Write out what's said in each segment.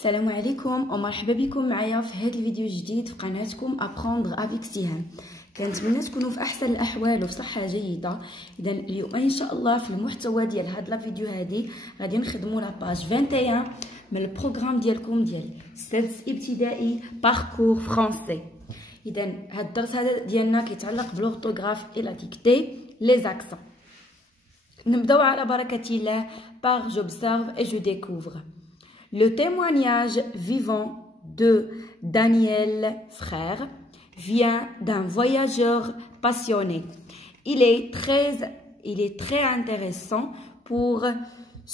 السلام عليكم ومرحبا بكم معايا في هذا الفيديو الجديد في قناتكم ابروندر افيك سهام. كنتمنى تكونوا في احسن الاحوال وفي صحه جيده. اذا اليوم ان شاء الله في المحتوى ديال هاد لا فيديو هادي غادي نخدموا لا باج 21 من البروغرام ديالكم ديال السادس ابتدائي باركور فرونسي. اذا هاد الدرس هذا ديالنا كيتعلق بالورتوغراف اي لا ديكتي لي زاكسون. نبداو على بركه الله. par j'observe et je découvre. Le témoignage vivant de Daniel Frère vient d'un voyageur passionné. Il est très intéressant pour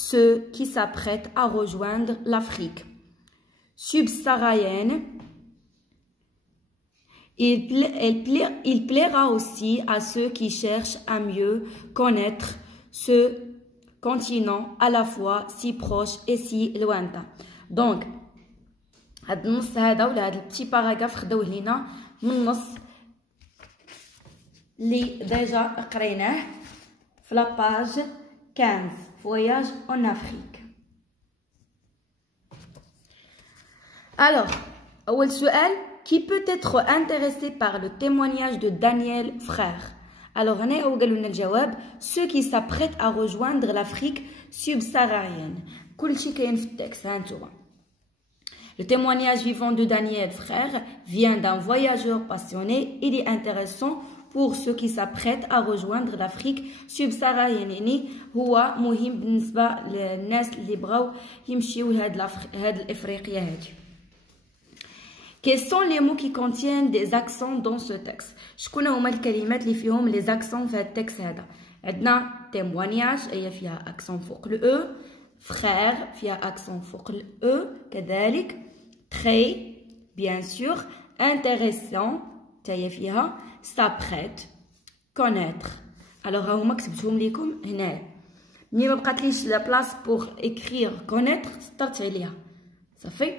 ceux qui s'apprêtent à rejoindre l'Afrique subsaharienne. Il plaira aussi à ceux qui cherchent à mieux connaître ce continent à la fois si proche et si lointain. Donc هاد النص هذا ولا هاد البتي باراغراف خداوه لينا من النص اللي ديجا قريناه في لا باج 15 voyage en Afrique. Alors اول سؤال qui peut être intéressé par le témoignage de Daniel Frère. Alors هنا هو قالوا لنا الجواب ceux qui s'apprêtent à rejoindre l'Afrique subsaharienne. كلشي كاين في التكست ها نتوما. Le témoignage vivant de Daniel Frère vient d'un voyageur passionné. Il est intéressant pour ceux qui s'apprêtent à rejoindre l'Afrique subsaharienne. يعني هو مهم بالنسبة للناس اللي بغاو يمشيو لهاد الإفريقيا هادي. Quels sont les mots qui contiennent des accents dans ce texte? شكون هما الكلمات اللي فيهم les accents في هاد التكست هذا؟ عندنا témoignage هي فيها accent فوق ال E، frère فيها accent فوق ال E كذلك، très bien sûr، intéressant هي فيها s'apprête، connaître. alors هما كتبتهم لكم هنا. ملي ما بقاتليش لا بلاص pour écrire connaître سطرت عليها صافي.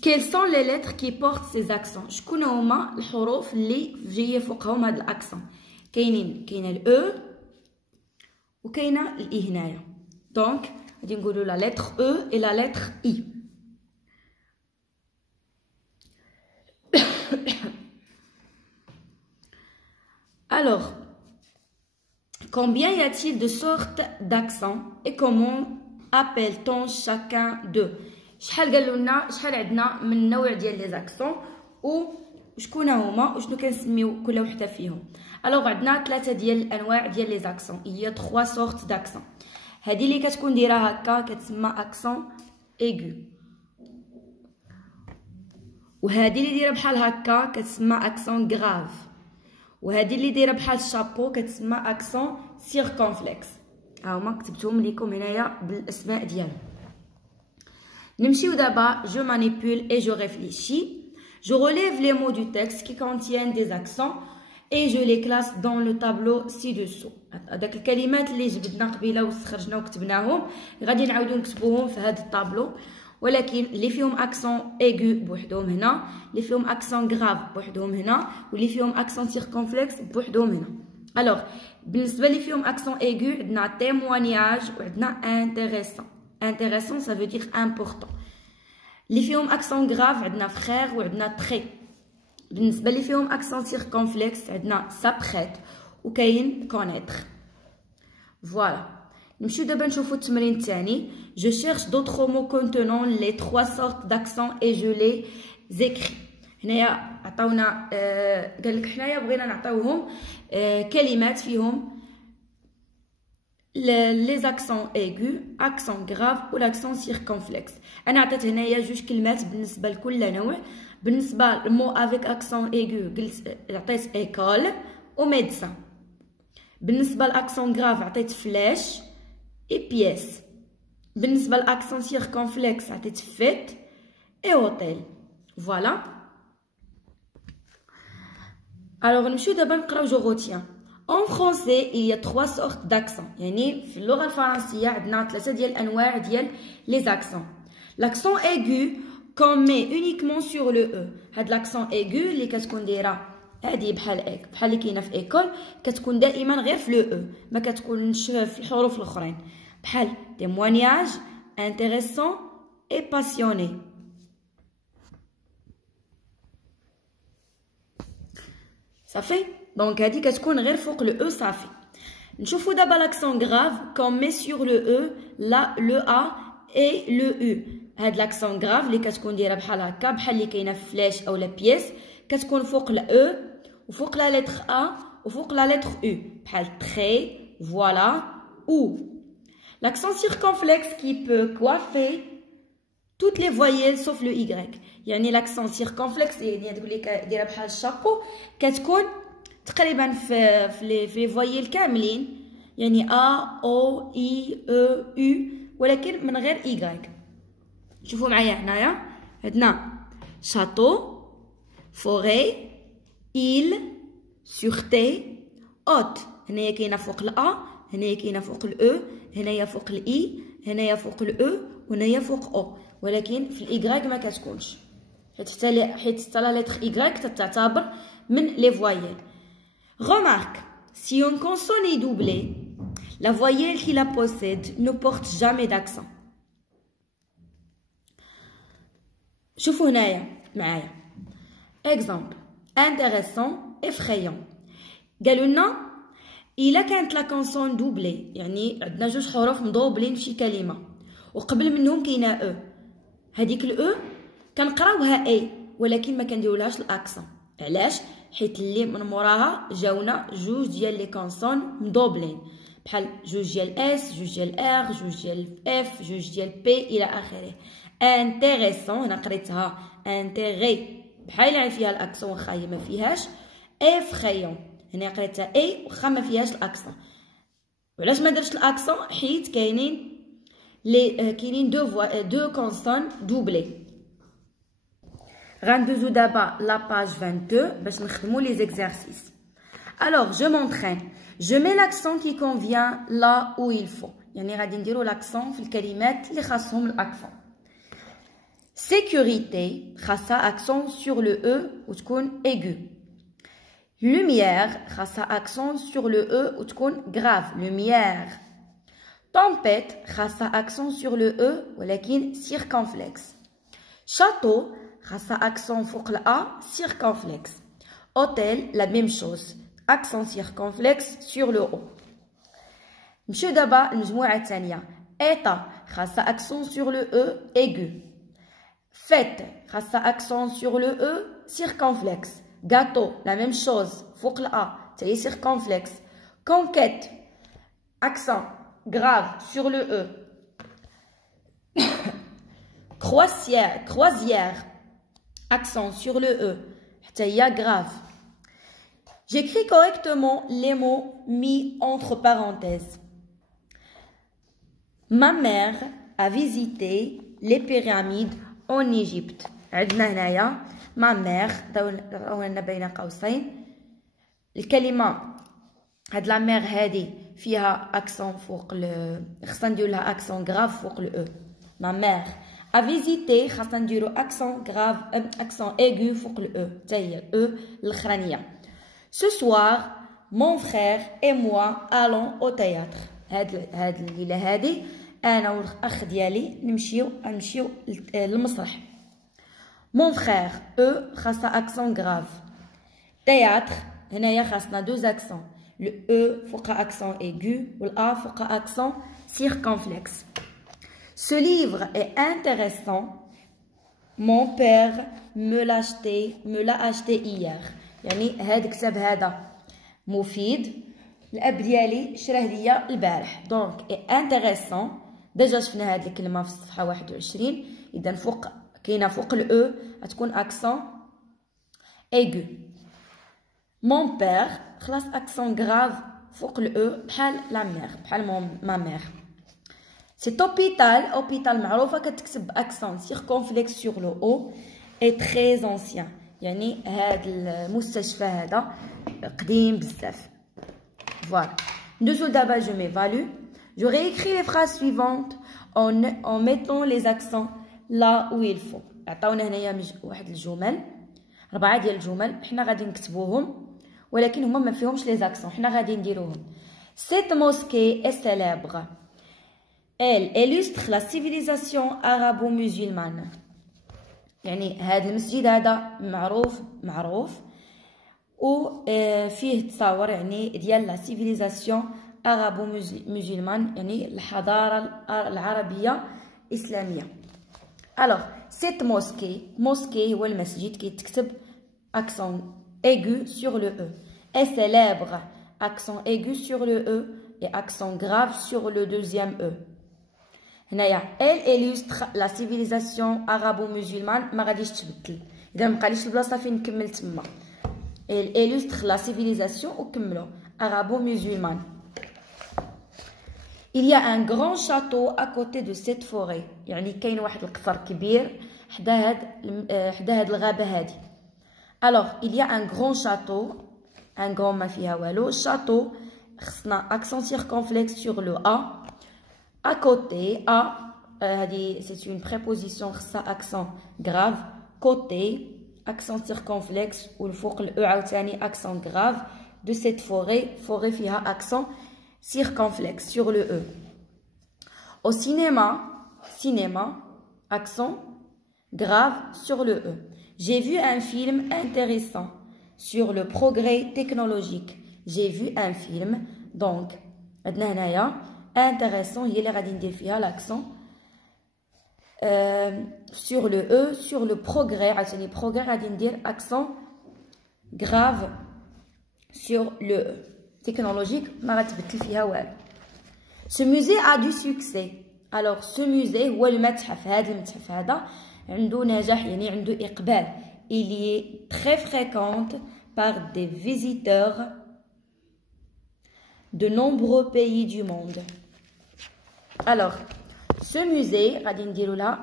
Quelles sont les lettres qui portent ces accents? شكون هما الحروف اللي جايه فوقهم هاد الاكسون؟ كاينه الاو وكاينه الاي هنايا. دونك غادي نقولوا لا لتر او اي لا لتر اي. Alors combien y a-t-il de sortes d'accents et comment appelle-t-on chacun d'eux? شحال قالوا لنا شحال عندنا من نوع ديال لي زاكسون وشكون هما وشنو كنسميو كل وحده فيهم. الوغ عندنا ثلاثه ديال الانواع ديال لي زاكسون. هي 3 سورت داكسون. هذه اللي كتكون دايره هكا كتسمى اكسون ايغو، وهذه اللي دايره بحال هكا كتسمى اكسون غراف، وهذه اللي دايره بحال الشابو كتسمى اكسون سيركونفلكس. ها هما كتبتهم لكم هنايا بالاسماء ديالهم. نمشيو دابا. je manipule et je réfléchis. Je relève les mots du texte qui contiennent des accents et je les classe dans le tableau ci-dessous. هذاك الكلمات اللي جبدنا قبيله واستخرجنا وكتبناهم غادي نعاودو نكتبوهم في هذا الطابلو، ولكن اللي فيهم اكسون ايغو بوحدهم هنا، اللي فيهم اكسون غراف بوحدهم هنا، واللي فيهم اكسون سيركونفلكس بوحدهم هنا. الوغ بالنسبه اللي فيهم اكسون ايغو عندنا témoignage وعندنا intéressant. Intéressant, ça veut dire important. اللي فيهم accent grave عندنا frère وعندنا très. بالنسبة اللي فيهم accent circonflexe عندنا s'apprête وكاين connaître. Voilà. نمشيو دابا نشوفو التمرين الثاني. Je cherche d'autres mots contenant les 3 sortes d'accents et je les écris. هنايا عطاونا قال لك حنايا بغينا نعطيوهم كلمات فيهم les accents aigus, accent grave ou l'accent circonflexe. انا عطيت هنايا جوج كلمات بالنسبه لكل نوع. بالنسبه للمو افيك accent aigu قلت عطيت école و médecin. بالنسبه لاكسون غراف عطيت فلاش اي بيس. بالنسبه لاكسون circonflexe عطيت فيت اي هوتيل. فوالا. alors نمشيو دابا نقراو جو غوتيان. En français, il y a 3 sortes d'accents. يعني في اللغة الفرنسية عندنا 3 ديال الأنواع ديال les accents. L'accent aigu qu'on met uniquement sur le E. هاد l'accent aigu اللي كتكون دايرة هادي بحال اللي كاينة في école كتكون دائما غير في le E، ما كتكونش في الحروف الأخرين. بحال témoignage, intéressant, et passionné. صافي دونك هذه كتكون غير فوق le e صافي. نشوفوا دابا l'accent grave qu'on met sur le e, là le a et le u. هاد l'accent grave اللي كتكون دايره بحال هكا بحال اللي كاينه في فلاش او لا بيس كتكون فوق ل e وفوق لا lettre a وفوق لا lettre u بحال très, voilà ou. L'accent circonflexe qui peut coiffer toutes les voyelles sauf le y. يعني l'accent circonflexe يعني تقول لك دايره بحال الشابو كتكون تقريبا في لي فويل كاملين يعني a o i e u ولكن من غير y. شوفوا معايا هنايا عندنا شاتو فوري île sûreté haute. هنايا كاينه فوق الأ هنايا كاينه فوق الأو هنايا فوق الإي هنايا فوق الأو وهنايا فوق أو ولكن في الإيكغيك ما كتكونش حيت حتى لا لتر إيكغيك تتعتبر من لي فويل. Remarque, si une consonne est doublée, la voyelle qui la possède ne porte jamais d'accent. شوفوا هنايا معايا exemple intéressant effrayant. قالوا لنا الا كانت لا كونسون دوبلي يعني عندنا جوج حروف مدوبلين في شي كلمه وقبل منهم كاينه او هذيك الاو كنقراوها اي ولكن ما كنديرولهاش الاكسون. علاش؟ حيت اللي من موراها جاونا جوج ديال لي كونسون مدوبلين بحال جوج ديال اس جوج ديال ار جوج ديال اف جوج ديال بي الى اخره. انتريسون هنا قريتها انتيغي بحال يعني فيها الاكسون واخا هي ما فيهاش. افريون هنا قريتها اي واخا ما فيهاش الاكسون. وعلاش ما درتش الاكسون؟ حيت كاينين دو كونسون دوبلي. غندوزو دابا لا باج 22 باش نخدمو لي زيكزارسيس. Alors je m'entraîne. Je mets l'accent qui convient là où il faut. يعني غادي نديرو l'accent في الكلمات اللي خاصهم الاكسون. Sécurité خاصها accent sur le e وتكون aigu. Lumière خاصها accent sur le e وتكون grave lumière. Tempête خاصها accent sur le e ولكن circonflexe. Château خاصها accent فوق ال a circonflexe. Hôtel la même chose accent circonflexe sur le o. نمشيو دابا المجموعة الثانية. État خاصها accent sur le e aigu. Fête خاصها accent sur le e circonflexe. Gâteau la même chose فوق ال a تاهي circonflexe. Conquête accent grave sur le e. Croisière accent sur le e حتى هي grave. J'écris correctement les mots mis entre parenthèses. Ma mère a visité les pyramides en Égypte. عندنا هنايا ma mère داولنا بين قوسين. الكلمة هاد لا مير هادي فيها اكسون فوق خصنا نديرو لها اكسون غراف فوق لو ما مير ا فيزيتي خاصنا نديرو اكسون غراف اكسون ايغو فوق لو حتى هي او الاخرانيه. Ce soir mon frère et moi allons au théâtre. هاد الليله هادي انا والاخ ديالي نمشيو للمسرح. Mon frère e خاصها اكسون غراف. Théâtre هنايا خاصنا دوز اكسون le e فوق accent aigu ou le a فوق accent circonflexe. Ce livre est intéressant. Mon père me l'a acheté hier. يعني هاد الكتاب هذا مفيد الاب ديالي شراه ليا البارح. دونك intéressant ديجا شفنا هاد الكلمه في الصفحه 21 اذا فوق كاينه فوق الاو غتكون accent aigu. Mon père خلاص accent grave فوق ال e بحال la mère بحال ma mère. Cet hôpital معروفة كتكتب accent circonflexe sur le o est très ancien. يعني هاد المستشفى هذا قديم بزاف. Voilà. ندوزو دابا je m'évalue. Je réécris les phrases suivantes en mettant les accents là où il faut. عطاونا هنايا واحد الجمل 4 ديال الجمل حنا غادي نكتبوهم ولكن هما ما فيهمش لي زاكسون حنا غادي نديروهم. Cette mosquée est célèbre. Elle illustre la civilisation arabo-musulmane. يعني هذا المسجد هذا معروف وفيه تصاور يعني ديال لا civilisation arabo-musulmane يعني الحضارة العربية الإسلامية. Alors cette mosquée هو المسجد كيتكتب accent aigu sur le E. Est célèbre accent aigu sur le E et accent grave sur le deuxième E. Elle illustre la civilisation arabo-musulmane. ما غاديش تبدل اذا ما بقاليش البلاصه فين نكمل تما. Elle illustre la civilisation وكملوا arabo-musulmane. Il y a un grand château à côté de cette forêt. يعني كاين واحد القصر كبير حدا هاد الغابه هادي. Alors il y a un grand château, un grand ما فيها والو. château خصنا accent circonflexe sur le A. À côté, c'est une préposition, ça accent grave. Côté, accent circonflexe, ou le fouq le E, accent grave de cette forêt. Forêt fiha accent circonflexe sur le E. Au cinéma, accent grave sur le E. J'ai vu un film intéressant sur le progrès technologique. J'ai vu un film, donc, intéressant, il y a l'accent sur le E, sur le progrès, accent grave sur le E. Technologique, ce musée a du succès. Alors, ce musée, هو المتحف هذا عنده نجاح يعني عنده إقبال. Il y est très fréquente par des visiteurs de nombreux pays du monde. Alors, ce musée,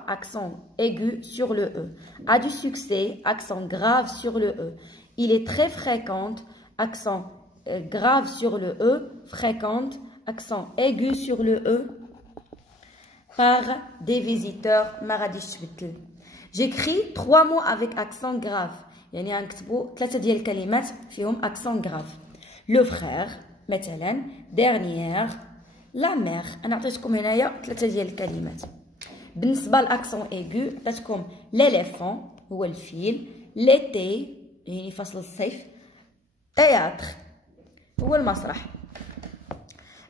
accent aigu sur le E, a du succès, accent grave sur le E. Il est très fréquente, accent grave sur le E, fréquente, accent aigu sur le E, par des visiteurs. J'écris 3 mots avec accent grave. يعني غنكتبوا 3 ديال الكلمات فيهم accent grave. Le frère, مثلا, dernière, la mère. انا عطيتكم هنايا 3 ديال الكلمات. بالنسبه للاكسون ايغو عطيتكم ليليفون هو الفيل، ليتي يعني فصل الصيف، تياتر هو المسرح.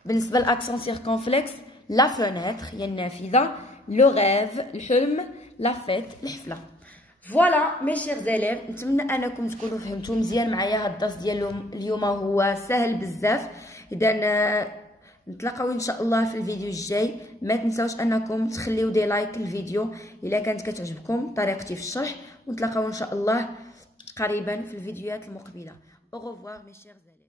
بالنسبه للاكسون سيركونفلكس لا فونيتر هي النافذه، لو ريف الحلم، لا فيت الحفله. فوالا مي شير زيليف، نتمنى انكم تكونوا فهمتوا مزيان معايا هاد الدرس ديال اليوم هو سهل بزاف. اذا نتلاقاو ان شاء الله في الفيديو الجاي. ما تنساوش انكم تخليو دي لايك للفيديو الا كانت كتعجبكم طريقتي في الشرح، ونتلاقاو ان شاء الله قريبا في الفيديوهات المقبله. au revoir mes chers élèves.